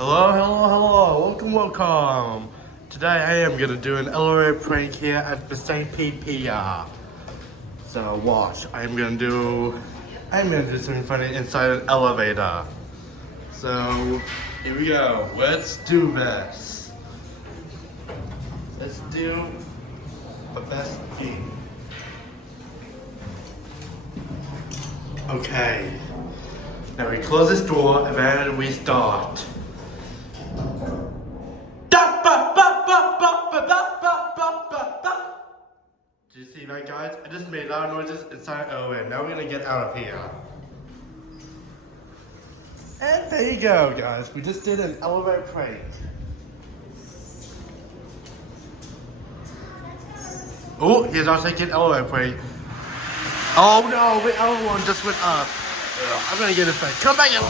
Hello, hello, hello. Welcome. Today I am gonna do an elevator prank here at the St. Pete Pier. So watch. I'm gonna do something funny inside an elevator. So here we go. Let's do this. Let's do the best game. Okay. Now we close this door and then we start. Did you see that, guys? I just made loud noises inside an elevator. Now we're gonna get out of here. And there you go, guys. We just did an elevator prank. Oh, here's our second elevator prank. Oh no, the other one just went up. I'm gonna get this back. Come back in.